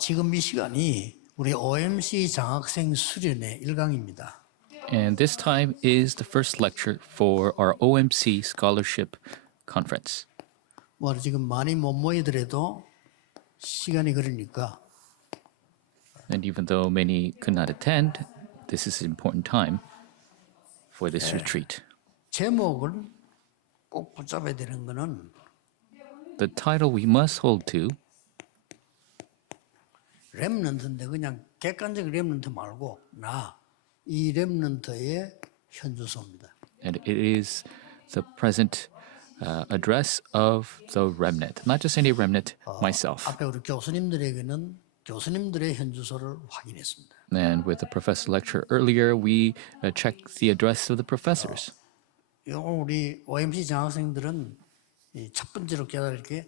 지금 이 시간이 우리 OMC 장학생 수련회 1강입니다. And this time is the first lecture for our OMC Scholarship Conference. 지금 많이 못 모이더라도 시간이 그러니까 And even though many could not attend, this is an important time for this retreat. 제목을 꼭 붙잡아야 되는 거는 The title we must hold to 렘넌트인데 그냥 객관적 렘넌트 말고 이 렘넌트의 현주소입니다. and it is the present address of the remnant, not just any remnant, myself. 앞에 우리 교수님들에게는 교수님들의 현주소를 확인했습니다. And with the professor lecture earlier, we checked the address of the professors. 우리 OMC 장학생들은 첫 번째로 깨달을 게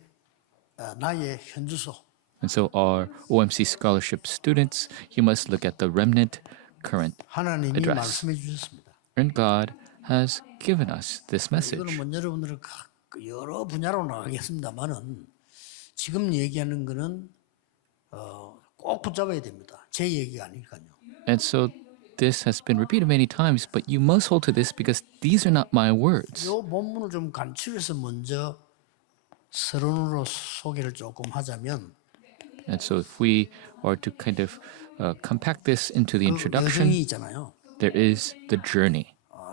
나의 현주소. And so our OMC scholarship students, you must look at the remnant current 하나님이 address. 말씀해 주셨습니다. And God has given us this message. 이거는 여러분들 여러 분야로 나가겠습니다만은 지금 얘기하는 거는 꼭 붙잡아야 됩니다. 제 얘기가 아니니까요. And so this has been repeated many times, but you must hold to this because these are not my words. 이 본문을 좀 간추려서 먼저 서론으로 소개를 조금 하자면 And so if we are to kind of compact this into the introduction, 여정이 있잖아요. there is the journey.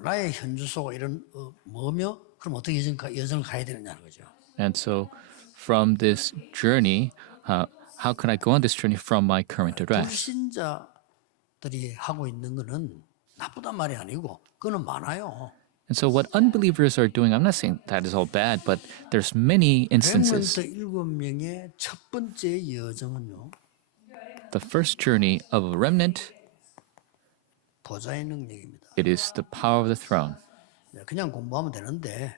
나의 현주소가 이런 뭐며 그럼 어떻게 여정을 가야 되느냐는 거죠. And so from this journey, how can I go on this journey from my current address? 불신자들이 하고 있는 거는 나쁘단 말이 아니고 그거는 많아요. And so what unbelievers are doing, I'm not saying that is all bad, but there's many instances. 렘넌트 7명의 첫 번째 여정은요. The first journey of a remnant, 보좌의 능력입니다. it is the power of the throne. 그냥 공부하면 되는데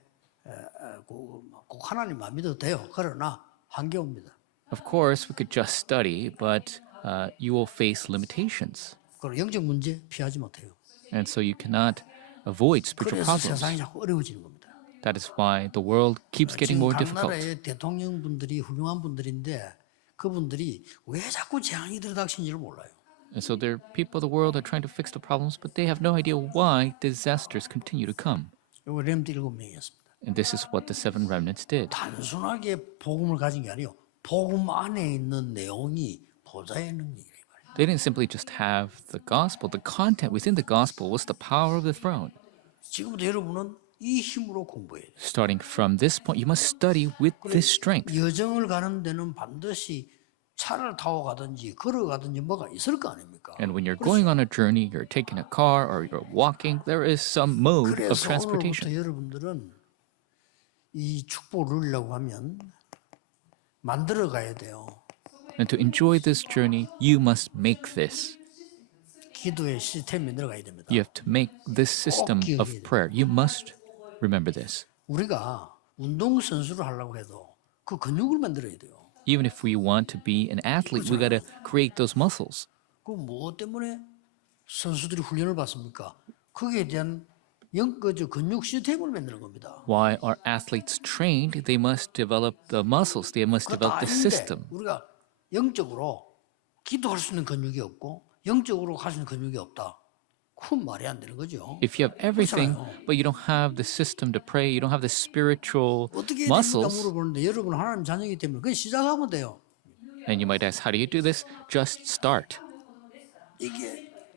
꼭 하나님만 믿어도 돼요. 그러나 한계옵니다. Of course, we could just study, but you will face limitations. 그리고 영적 문제 피하지 못해요. And so you cannot avoid spiritual 그래서 problems. 세상이 자꾸 어려워지는 겁니다. That is why the world keeps getting 지금 more 각 difficult. 나라의 대통령분들이 훌륭한 분들인데 그분들이 왜 자꾸 재앙이 들이닥치는지를 몰라요. And so there are people of the world are trying to fix the problems, but they have no idea why disasters continue to come. 이거 렘트 7명이었습니다. And this is what the seven remnants did. 단순하게 복음을 가진 게 아니에요. 복음 안에 있는 내용이 보좌의 능력이에요. They didn't simply just have the gospel. The content within the gospel was the power of the throne. 지금부터 여러분은 이 힘으로 공부해야 돼요. Starting from this point, you must study with this strength. 여정을 가는 데는 반드시 차를 타고 가든지 걸어가든지 뭐가 있을 거 아닙니까? And when you're going on a journey, you're taking a car or you're walking, there is some mode of 그래서 transportation. 오늘부터 여러분들은 이 축복을 누리려고 하면 만들어 가야 돼요. And to enjoy this journey, you must make this. 기도의 시스템 만들어 가야 됩니다. You have to make this system of prayer. You must remember this. 우리가 운동 선수를 하려고 해도 그 근육을 만들어야 돼요. Even if we want to be an athlete, we got to create those muscles. 그 뭐 때문에 선수들이 훈련을 받습니까? 거기에 대한 근육 시스템을 만드는 겁니다. Why are athletes trained? They must develop the muscles. They must 그것도 develop the 아닌데 system. 우리가 영적으로 기도할 수 있는 근육이 없고 영적으로 할 수 있는 근육이 없다. 그건 말이 안 되는 거죠. If you have everything, 그렇잖아요. but you don't have the system to pray, you don't have the spiritual 어떻게 해야 됩니까 muscles, 물어보는데 여러분 하나님 자녀이기 때문에 그냥 시작하면 돼요. and you might ask, how do you do this? Just start.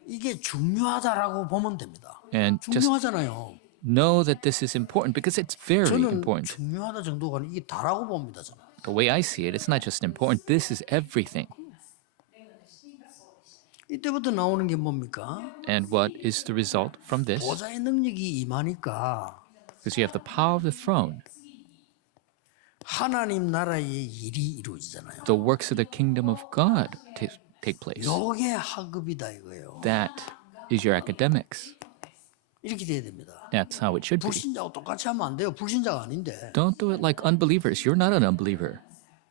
이게 중요하다라고 보면 됩니다. And just 중요하잖아요. know that this is important because it's very 저는 important. 중요하다 정도가 아니라 이게 다라고 봅니다. 저는. The way I see it, it's not just important, this is everything. 이때부터 나오는 게 뭡니까? And what is the result from this? 보좌의 능력이 임하니까 Because you have the power of the throne, 하나님 나라의 일이 이루어지잖아요. the works of the kingdom of God take place. 요게 학업이다 이거예요. That is your academics. 이렇게 돼야 됩니다. That's how it should be. 불신자하고 똑같이 하면 안 돼요. 불신자가 아닌데. Don't do it like unbelievers. You're not an unbeliever.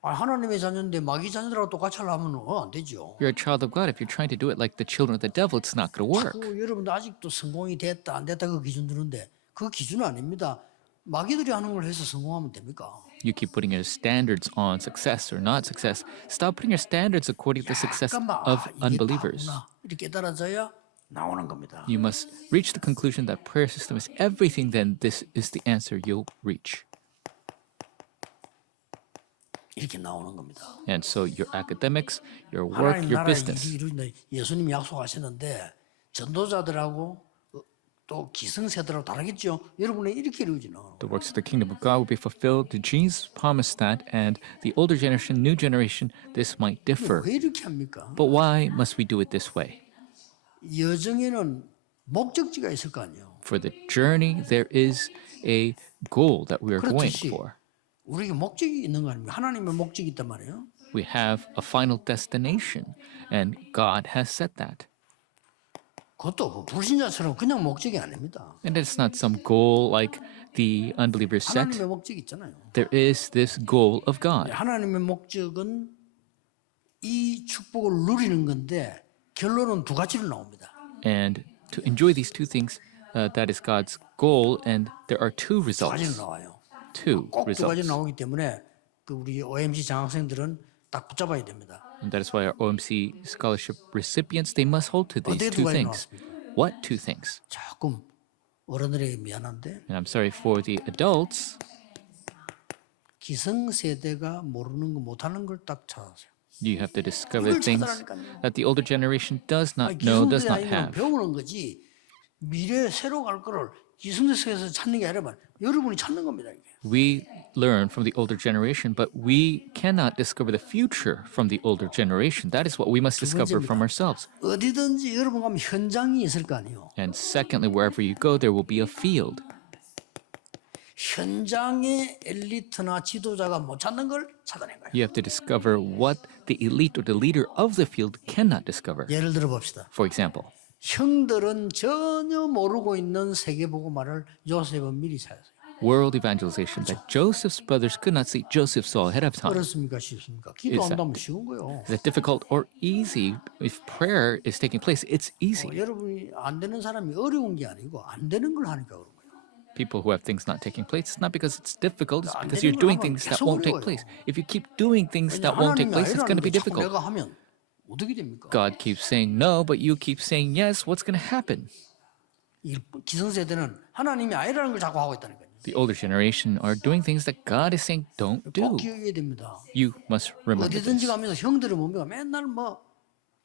하나님의 자녀인데 마귀 자녀들하고 똑같이 하려면 안 되죠. You're a child of God. If you're trying to do it like the children of the devil, it's not going to work. 여러분들 아직도 성공이 됐다 안 됐다 그 기준 드는데 그 기준은 아닙니다. 마귀들이 하는 걸 해서 성공하면 됩니까? You keep putting your standards on success or not success. Stop putting your standards according to the success 약간 of 이게 unbelievers. 다구나 이렇게 깨달아져야 나오는 겁니다. You must reach the conclusion that prayer system is everything, then this is the answer you'll reach. 이렇게 나오는 겁니다. And so your academics, your work, 하나님 your 나라의 business. 일이 이루어진다. 예수님이 약속하시는데 전도자들하고 또 기성세대라고 다르겠죠. 여러분은 이렇게 이루어지는. The works of the kingdom of God will be fulfilled. Jesus promised that, and the older generation, new generation, this might differ. 왜 이렇게 합니까? But why must we do it this way? 여정에는 목적지가 있을 거 아니에요. For the journey, there is a goal that we are going 그렇듯이 for. 우리에게 목적이 있는 거 아닙니까? 하나님의 목적이 있단 말이에요. We have a final destination, and God has set that. 그것도 뭐 불신자처럼 그냥 목적이 아닙니다. And it's not some goal like the unbelievers set. 하나님의 목적이 있잖아요. There is this goal of God. 하나님의 목적은 이 축복을 누리는 건데 결론은 두 가지로 나옵니다. And to enjoy these two things, that is God's goal, and there are two 두 가지로 results. 나와요. Two 꼭 두 가지로 results. 나오기 때문에 그 우리 OMC 장학생들은 딱 붙잡아야 됩니다. And that is why our OMC scholarship recipients, they must hold to these 어디에 two 두 가지 things. 나왔습니까? What two things? 조금 어른들에게 미안한데 And I'm sorry for the adults. 기성세대가 모르는 거 못하는 걸 딱 찾아세요. You have to discover 이걸 things 찾아라니까요. that the older generation does not know, does not 기성세대 have. 배우는 거지 미래 새로 갈 거를 기성세대에서 찾는 게 아니라 여러분이 찾는 겁니다. 이게. We learn from the older generation, but we cannot discover the future from the older generation. That is what we must discover from ourselves. 어디든지 여러분 가면 현장이 있을 거 아니에요. And secondly, wherever you go, there will be a field. 현장의 엘리트나 지도자가 못 찾는 걸 찾아낸 거예요. You have to discover what the elite or the leader of the field cannot discover. 예를 들어 봅시다. For example, 형들은 전혀 모르고 있는 세계복음화를 요셉은 미리 찾았어요. world evangelization that Joseph's brothers could not see. Joseph saw ahead of time. 어렵습니까? 쉽습니까? Is that- 기도한다면 쉬운 거예요. Is it difficult or easy? If prayer is taking place, it's easy. 여러분이 안 되는 사람이 어려운 게 아니고 안 되는 걸 하니까 그런 거예요. People who have things not taking place, it's not because it's difficult, it's 안 because 되는 you're 걸 doing 하면 things that 계속 won't take 어려워요. place. If you keep doing things that won't take 하나님이 place, it's going to be 아니라는 거 자꾸 difficult. 내가 하면 어떻게 됩니까? God keeps saying no, but you keep saying yes. What's going to happen? 이 기성세대는 하나님이 아니라는 걸 자꾸 하고 있다니까요. The older generation are doing things that God is saying don't do. 꼭 기억해야 됩니다. You must remember 어디든지 this. 가면서 형들을 보면 맨날 뭐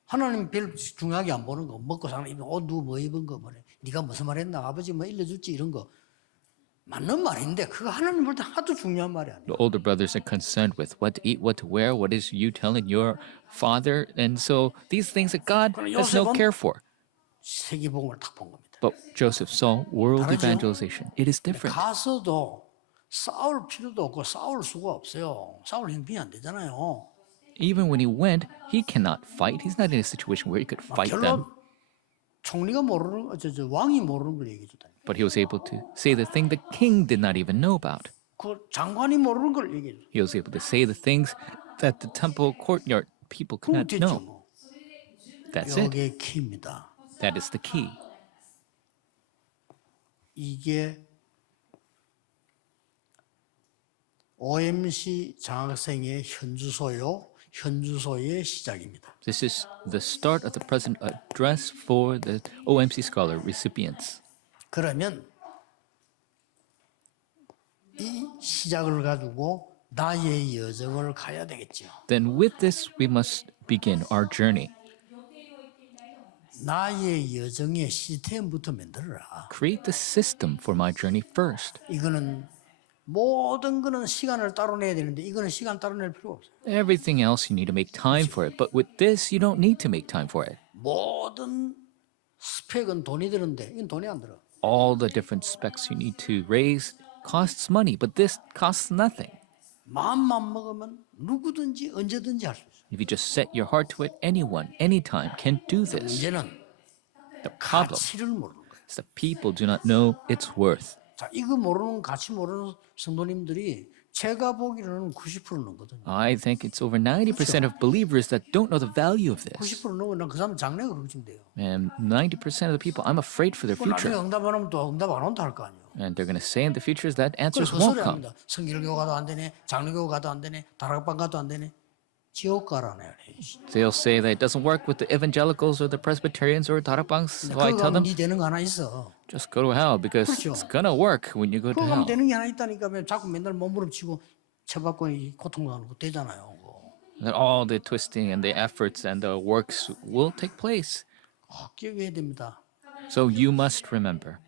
하나님 별 중요하게 안 보는 거 먹고 사는 입은 옷 누구 뭐 입은 거 뭐래 네가 무슨 말 했나 아버지 뭐 일러줄지 이런 거 맞는 말인데 그거 하나님 볼 때 하도 중요한 말이 아니에요. The older brothers are concerned with what to eat, what to wear, what is you telling your father. And so these things that God has no care for. 세계복음을 딱 본 겁니다. But Joseph saw world 다르죠? evangelization. It is different. 가서도 싸울 필요도 없고 싸울 수가 없어요. 싸울 형편이 안 되잖아요. Even when he went, he cannot fight. He's not in a situation where he could fight them. 결론 총리가 모르는 왕이 모르는 걸 얘기해 줬다. But he was able to say the thing the king did not even know about. 그 장관이 모르는 걸 얘기해 줬다. He was able to say the things that the temple courtyard people could 그럼 not 됐죠. know. 뭐. That's it. 이게 키입니다. That is the key. 이게 OMC 장학생의 현주소의 시작입니다. This is the start of the present address for the OMC scholar recipients. 그러면 이 시작을 가지고 나의 여정을 가야 되겠죠. Then with this, we must begin our journey. 나의 여정의 시스템부터 만들어라. Create the system for my journey first. 이거는 모든 거는 시간을 따로 내야 되는데 이거는 시간 따로 낼 필요 없어요. Everything else, you need to make time for it. But with this, you don't need to make time for it. 모든 스펙은 돈이 드는데 이건 돈이 안 들어. All the different specs you need to raise costs money, but this costs nothing. 마음만 먹으면 누구든지 언제든지 할 수 있어요. If you just set your heart to it, anyone, anytime can do this. 문제는 The problem 가치를 모르는 거예요. is that people do not know its worth. 자, 이거 모르는 가치 모르는 성도님들이 제가 보기로는 90% 넘거든요. I think it's over 90% of believers that don't know the value of this. 90% 넘으면 그 사람 장래가 걱정돼요. And 90% of the people, I'm afraid for their 나중에 future. 응답 안 오면 또 응답 안 온다 할 거 아니에요. And they're going to say in the future that answers 그걸 won't 헛소리 come. 합니다. 성결교 가도 안 되네, 장로교 가도 안 되네, 다락방 가도 안 되네. 지옥 가라네. They'll say that it doesn't work with the evangelicals or the Presbyterians or Darabangs. So I 그거 tell 가면 them, 네 되는 거 하나 있어. just go to hell because 그렇죠. it's going to work when you go to 그거 가면 hell. 되는 게 하나 있다니까 왜 자꾸 맨날 몸부림치고 쳐받고 고통당하는 거 되잖아요. 그거. That all the twisting and the efforts and the works will take place. 꼭 기억해야 됩니다. So you must remember.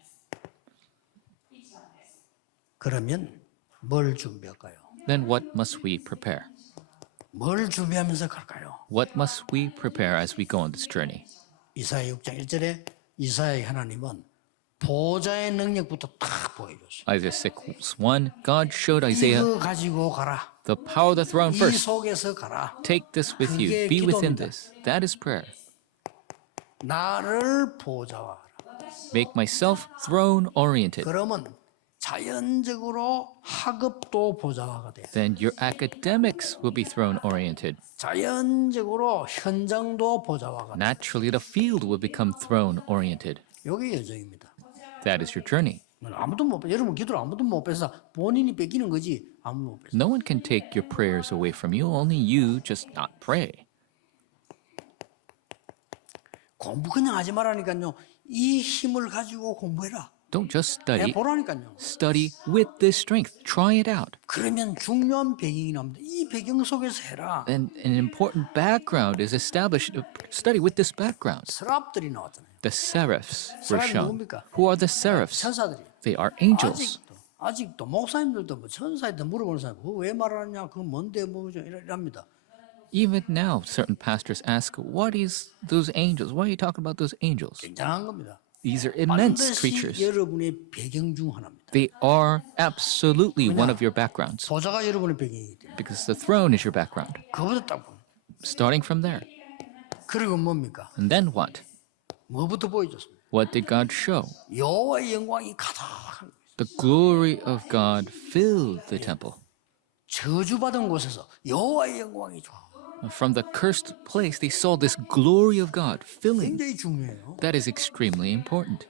그러면 뭘 준비할까요? Then what must we prepare? 뭘 준비하면서 갈까요? What must we prepare as we go on this journey? 이사야 6장 1절에 이사야의 하나님은 보좌의 능력부터 딱 보여줬어요. Isaiah 6:1, God showed Isaiah 이거 가지고 가라. the power of the throne 이 first. 속에서 가라. Take this with you. 그게 Be within 기도입니다. this. That is prayer. 나를 보좌화하라. Make myself throne oriented. 그러면 자연적으로 학업도 보좌화가 돼. Then your academics will be throne oriented. 자연적으로 현장도 보좌화가 돼. Naturally, the field will become throne oriented. 이게 여정입니다. That is your journey. 아무도 못 뺏. 여러분 기도를 아무도 못 뺏어. 본인이 뺏기는 거지. 아무도 못 뺏어. No one can take your prayers away from you. Only you just not pray. 공부 그냥 하지 말라니까요. 이 힘을 가지고 공부해라. Don't just study. 해보라니까요. Study with this strength. Try it out. 그러면 중요한 배경이 나옵니다. 이 배경 속에서 해라. And an important background is established. Study with this background. 서랍들이 나왔잖아요. The seraphs were 사람이 shown. 누굽니까? Who are the seraphs? 천사들이. They are angels. 아직도 목사님들도 뭐 천사한테 물어보는 사람 그거 왜 말하냐 그거 뭔데 뭐죠 이랍니다. Even now, certain pastors ask, what is those angels? Why are you talking about those angels? 굉장한 겁니다. These are immense 반드시 creatures. 여러분의 배경 중 하나입니다. They are absolutely one of your backgrounds 보좌가 여러분의 배경이기 때문에 because the throne is your background. 그거부터 딱 보면. Starting from there. 그리고 뭡니까? And then what? 뭐부터 보여줬습니까? What did God show? 여호와의 영광이 가득한 The glory of God filled the temple. 저주받은 곳에서 여호와의 영광이 좋아. From the cursed place, they saw this glory of God filling. 굉장히 중요해요. That is extremely important.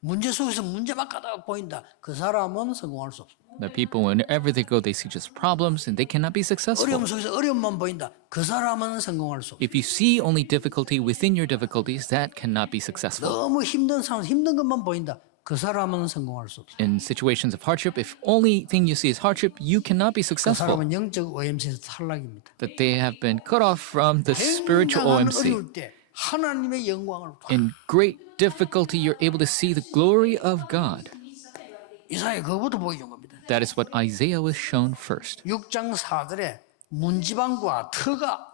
문제 속에서 문제만 가득 보인다. 그 사람은 성공할 수 없어. The people, wherever they go, they see just problems and they cannot be successful. 어려움 속에서 어려움만 보인다. 그 사람은 성공할 수 없어. If you see only difficulty within your difficulties, that cannot be successful. 너무 힘든 상황, 힘든 것만 보인다. 그 사람은 성공할 수 없어. In situations of hardship, if only thing you see is hardship, you cannot be 그 successful. 사람은 영적 OMC에서 탈락입니다. That they have been cut off from the spiritual 굉장한 OMC. 어려울 때 하나님의 영광을 In great difficulty, you're able to see the glory of God. 이사야 그거부터 보여준 겁니다. That is what Isaiah was shown first. 6장 4절에 문지방과 터가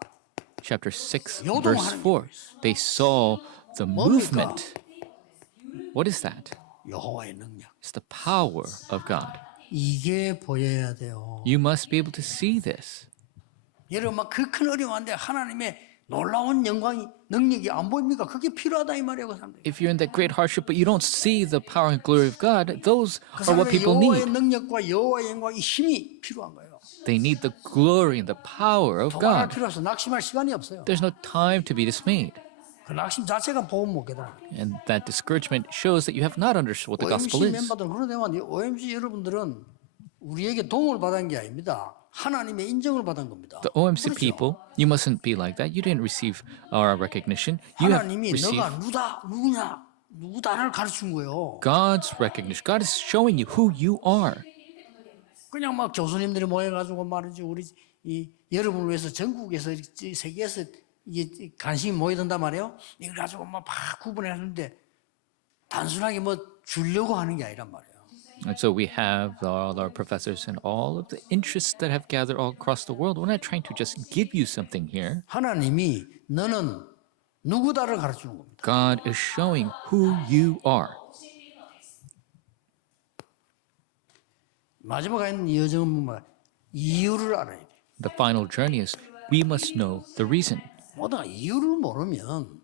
Chapter 6, 요동하는 verse 4. They saw the movement. What is that? 여호와의 능력. It's the power of God. 이게 보여야 돼요. You must be able to see this. 여러분 막 그 큰 어려움한데 하나님의 놀라운 영광이 능력이 안 보입니까? 그게 필요하다 이 말이에요, 그 사람들. If you're in that great hardship, but you don't see the power and glory of God, those 그 are what 사람의 people 여호와의 need. 능력과 여호와의 영광이 힘이 필요한 거예요. They need the glory and the power of 도망할 God. 필요 없어. 낙심할 시간이 없어요. There's no time to be dismayed. 그 낙심 자체가 복음 못 깨달아. And that discouragement shows that you have not understood what the gospel OMC is. 멤버들은 그러네만 OMC 여러분들은 우리에게 도움을 받은 게 아닙니다. 하나님의 인정을 받은 겁니다. The OMC 그렇죠? people, you mustn't be like that. You didn't receive our recognition. You have 하나님이 received 너가 누구다를 가르친 거예요. God's recognition. God is showing you who you are. 그냥 막 교수님들이 모여가지고 말이지 우리 이 여러분을 위해서 전국에서 세계에서 이게 관심이 모여든단 말이에요. 이걸 가지고 막 구분해 하는데 단순하게 뭐 주려고 하는 게 아니란 말이에요. And so we have all our professors and all of the interests that have gathered all across the world. We're not trying to just give you something here. 하나님이 너는 누구다를 가르치는 겁니다. God is showing who you are. 마지막에 있는 여정은 뭐야? 이유를 알아야 돼. The final journey is we must know the reason. 뭐다 이유를 모르면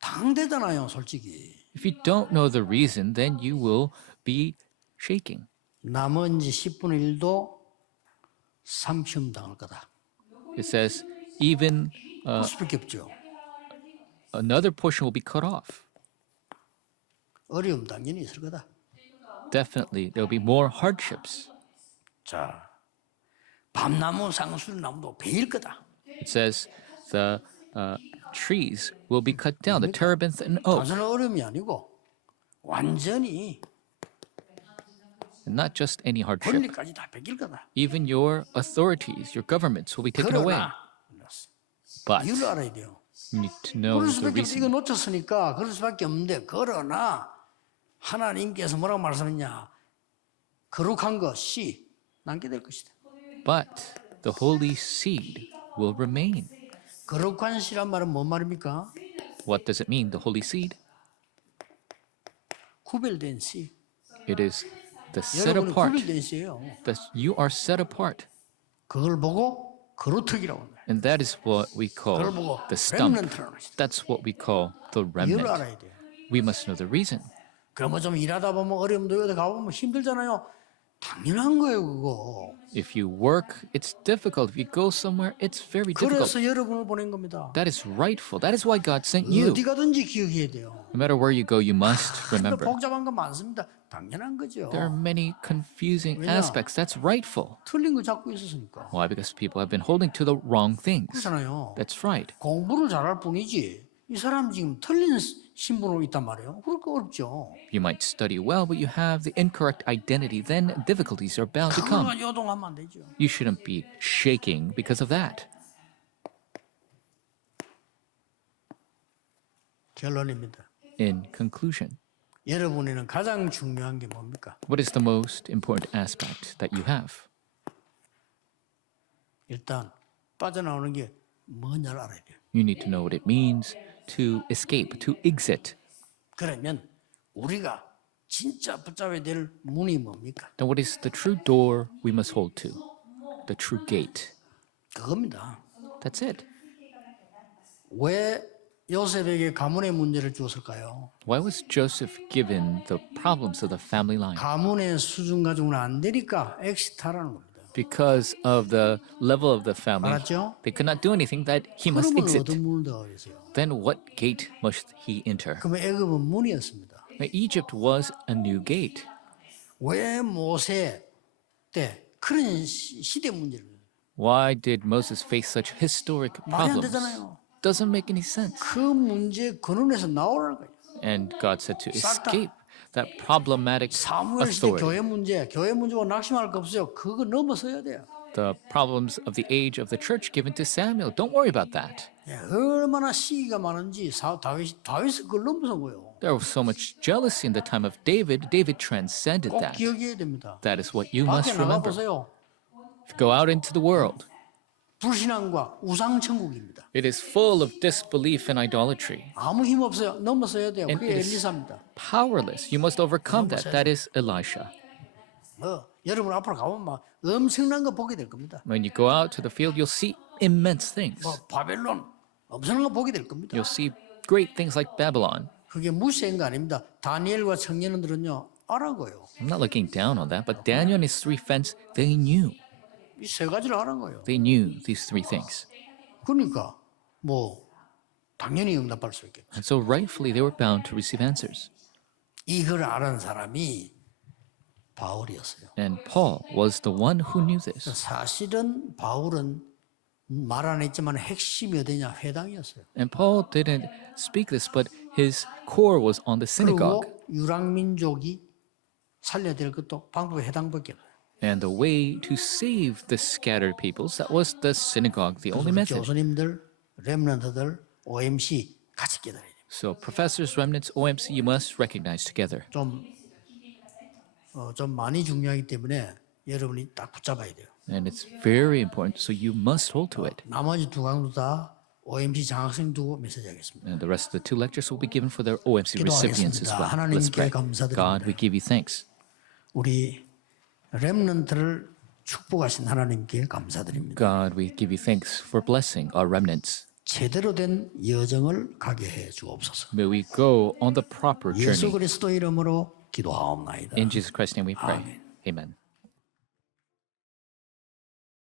당되잖아요, 솔직히. If you don't know the reason, then you will be shaking. 나머지 10분의 1도 삼키움 당할 거다. It says even 그럴 수밖에 없죠. another portion will be cut off. 어려움 당연히 있을 거다. definitely there will be more hardships. 자, 밤나무 상술나무도 베일 거다. It says the trees will be cut down, the terebinth and oak, 단순한 어려움이 아니고 완전히 and not just any hardship. 권리까지 다 뺏길 거다. Even your authorities, your governments will be taken away. 그러나 But 이유를 알아야 돼요. you need to know 그럴 the 수밖에 없어. 이거 reason. 놓쳤으니까 그럴 수밖에 없는데 그러나 하나님께서 뭐라고 말씀했냐? 거룩한 것이 남게 될 것이다. But the holy seed will remain. 거룩한 씨란 말은 뭔 말입니까? What does it mean, the holy seed? 구별된 씨. It is the set 여러분은 apart. 구별된 씨예요. That you are set apart. 그걸 보고 거룩특이라고 합니다. And that is what we call 그걸 보고 the stump. 렘넌트라는 것이다. That's what we call the 이유를 remnant. 알아야 돼요. We must know the reason. 그러면 좀 일하다 보면 어려움도 여기 가보면 힘들잖아요. 당연한 거예요, 그거. If you work, it's difficult. If you go somewhere, it's very difficult. 그래서 여러분을 보낸 겁니다. That is rightful. That is why God sent you. 어디 가든지 기억해야 돼요. No matter where you go, you must 근데 remember. 복잡한 거 많습니다. 당연한 거죠. There are many confusing 왜냐? aspects. That's rightful. 틀린 거 잡고 있었으니까. Why? Because people have been holding to the wrong things. 그렇잖아요. That's right. 공부를 잘할 뿐이지 이 사람 지금 틀린 신분으로 있단 말이에요. 그러니까 어렵죠. You might study well, but you have the incorrect identity. Then difficulties are bound to come. 그거만 요동하면 안 되죠. You shouldn't be shaking because of that. 결론입니다. In conclusion, 여러분에는 가장 중요한 게 뭡니까? what is the most important aspect that you have? 일단 빠져나오는 게 뭐냐를 알아야 돼요. You need to know what it means to escape, to exit. 그러면 우리가 진짜 붙잡아야 될 문이 뭡니까? Then what is the true door we must hold to? The true gate. 그겁니다. That's it. 왜 요셉에게 가문의 문제를 주었을까요? Why was Joseph given the problems of the family line? 가문의 수준 가지고는 안 되니까 엑시트하라는 겁니다. Because of the level of the family. 알았죠? They could not do anything that he must 그러면 exit. 어떤 문을 더 하겠어요? Then what gate must he enter? 그러면 애굽은 문이었습니다. Now, Egypt was a new gate. 왜 모세 때 그런 시대 문제를 Why did Moses face such historic 말이 안 problems? 되잖아요. Doesn't make any sense. 그 문제 근원에서 나오라는 거예요. And God said to 싹 다. escape that problematic 사무엘 시대 authority. 교회 문제고 낙심할 거 없어요. 그거 넘어서야 돼요. The problems of the age of the church given to Samuel. Don't worry about that. 예, 얼마나 시기가 많은지 다윗이 그걸 넘어선 거예요. There was so much jealousy in the time of David. David transcended 꼭 that. 기억해야 됩니다. That is what you 밖에 must 나가 remember. 보세요. If you go out into the world, 불신앙과 우상천국입니다. it is full of disbelief and idolatry. 아무 힘 없어요. 넘어서야 돼요. And 그게 it is 엘리사입니다. powerless. You must overcome that. That is Elisha. 여러분 앞으로 가보면 막 엄청난 거 보게 될 겁니다. When you go out to the field, you'll see immense things. 바벨론 엄청난 거 보게 될 겁니다. You'll see great things like Babylon. 그게 무시한 거 아닙니다. 다니엘과 청년들은요 알아고요. I'm not looking down on that, but Daniel and his three friends, they knew. 이 세 가지를 하는 거예요. They knew these three things. 그러니까 뭐 당연히 응답할 수 있겠죠. And so rightfully, they were bound to receive answers. 이걸 아는 사람이 바울이었어요. And Paul was the one who knew this. 사실은 바울은 말 안 했지만 핵심이 어디냐 회당이었어요. And Paul didn't speak this, but his core was on the synagogue. 그리고 유랑민족이 살려야 될 것도 방법이 회당밖에 없어요. And the way to save the scattered peoples, that was the synagogue, the only method. 교수님들, 렘넌트들, OMC 같이 깨달아야 돼요. So professors, remnants, OMC, you must recognize together. 좀 많이 중요하기 때문에 여러분이 딱 붙잡아야 돼요. And it's very important, so you must hold to it. 나머지 두 강도 다 OMC 장학생 두고 메시지 하겠습니다. And the rest of the two lectures will be given for their OMC recipients as well. Let's 하나님께 pray. 감사드립니다. God, we give you thanks. 우리 렘넌트를 축복하신 하나님께 감사드립니다. God, we give you thanks for blessing our remnants. 제대로 된 여정을 가게 해 주옵소서. May we go on the proper 예수 journey. 그리스도 이름으로 기도하옵나이다. In Jesus Christ's name we pray. Amen.